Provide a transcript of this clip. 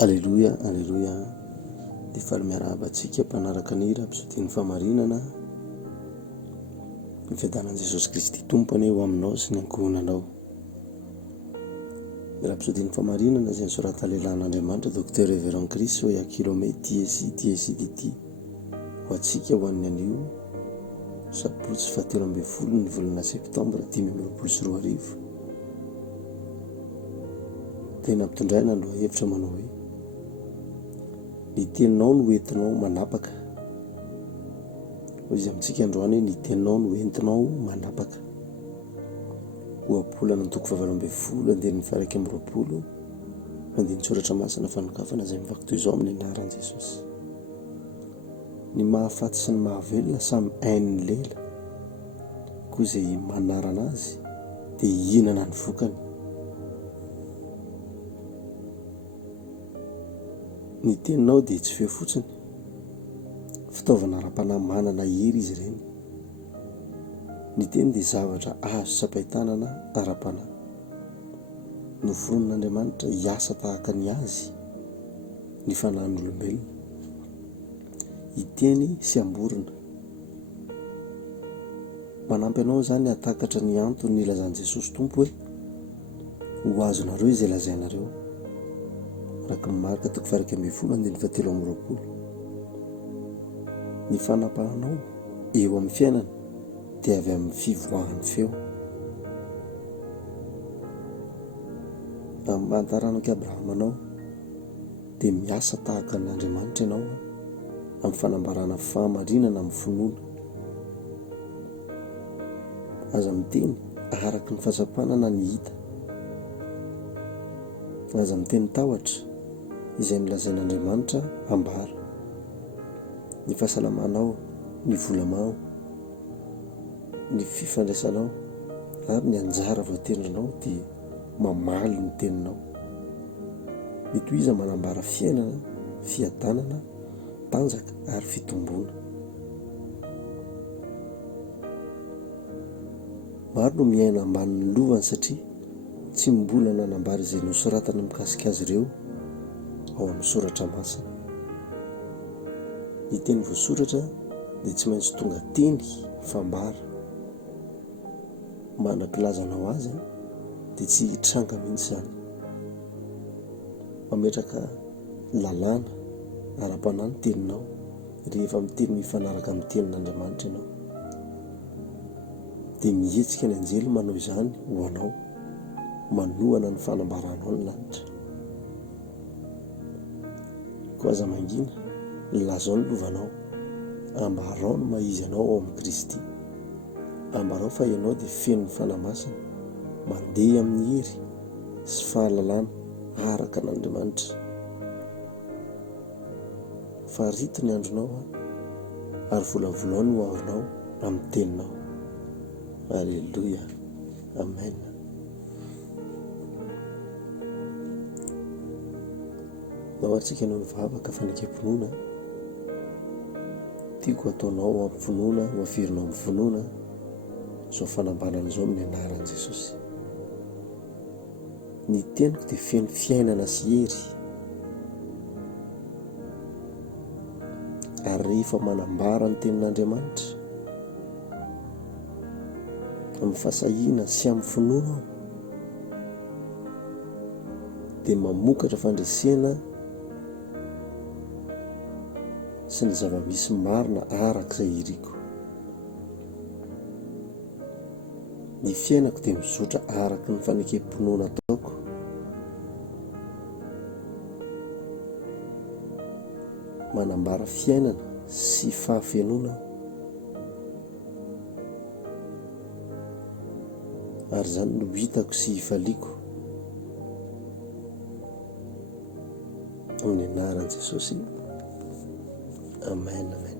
Alleloia, alleloia. Dia faly miarabantsika mpanaraka ny Rhapsody ny famarinana ny fiadanan'i Jesosy Kristy tompony eo aminao sy ny ankohonanao. Rhapsody ny famarinana izay nisorata lehilahin'Andriamanitra Dr Révérend Christ hoe akilomé tiesi dity ho antsika ho an'ny anio Sabotsy 17 ny volana Septambra 2024. Tena ampitondraina aloha hevitra manao hoe ny teninao no entinao manapaka. Hoy izy amintsika androany hoe ny teninao no entinao manapaka. Oapolana ny toko 20 andinin'ny 1 andiny soratra masina fanokafana izay mivaky toy izao amin'ny anaran'i Jesosy. Ny mahafaty sy ny mahavelona samy hain'ny lela, koa izay manarana azy dia hihinana ny vokany. Ny teninao dia tsy feo fotsiny, fitaovana ara-panahy manana hery izy ireny. Ny teny dia zavatra azo sapain-tanana ara-panahy. Noforon'Andriamanitra hiasa tahaka ny azy ny fanahin'olombelona. Hiteny sy amborina. Manampy anao izany hatakatra ny antony ilazan'i Jesosy Tompo hoe ho azonareo izay lazainareo. Araka ny Marka toko 1 andiny 17. Ny fanapahanao eo amin'ny fiainana dia avy amin'ny fivoahan'ny feo. Amin'ny mantaranaka Abrahama anao dia miasa tahaka n'Andriamanitra ianao amin'ny fanambarana fahamarinana amin'ny finoana. Aza miteny araka ny fahasapanana ny hita. Aza miteny tahotra izay milazain'Andriamanitra ambara. Ny fahasalamanao, ny volamao, ny fifandraisanao ary ny anjara voatendrinao dia mamaly ny teninao. Ny toiza manambara fiainana, fiadanana, tanjaka ary fitomboana. Maro no miaina ambanin'ny lovany satria tsy mbola nanambara izay nosoratana mikasika azy ireo ao amin'ny soratra masina. Ny teny voasoratra dia tsy maintsy tonga teny fambara. Manam-pilazanao azy dia tsy hitranga mihitsy izany. Mametraka lalàna ara-panahy ny teninao rehefa miteny mifanaraka amin'ny tenin'Andriamanitra ianao. Dia mihetsika ny anjely manao izany ho anao, manohana ny fanambaranao ny lanitra. Koa aza mangina, lazao ny lovanao, ambarao ny maizy anao ao amin'ny Kristy. Ambarao fa ianao dia feno ny fanahy masina, mandeha amin'ny hery sy fahalalana araka n'Andriamanitra. Farito ny andronao ary volavolaao ny ho avinao amin'ny teninao. Alleluia, amen. Nahoantsika no mivavaka fanekam-pinoana, tiako ataonao amin'ny finoana, ho aferinao amin'ny finoana izao fanambanana izao amin'ny anaran'i Jesosy. Ny teniko dia feno fiainana sy hery, ary rehefa manambara ny tenin'Andriamanitra amin'ny fahasahiana sy amin'ny finoana aho dia mamokatra fandresena sy ny zava-misy marina araka izay iriko. Ny fiainako dia mizotra araka ny fanekam-pinoana ataoko. Manambara fiainana sy fahafenona ary izany no hitako sy hifaliako amin'ny anaran'i Jesosy. Amen, amen.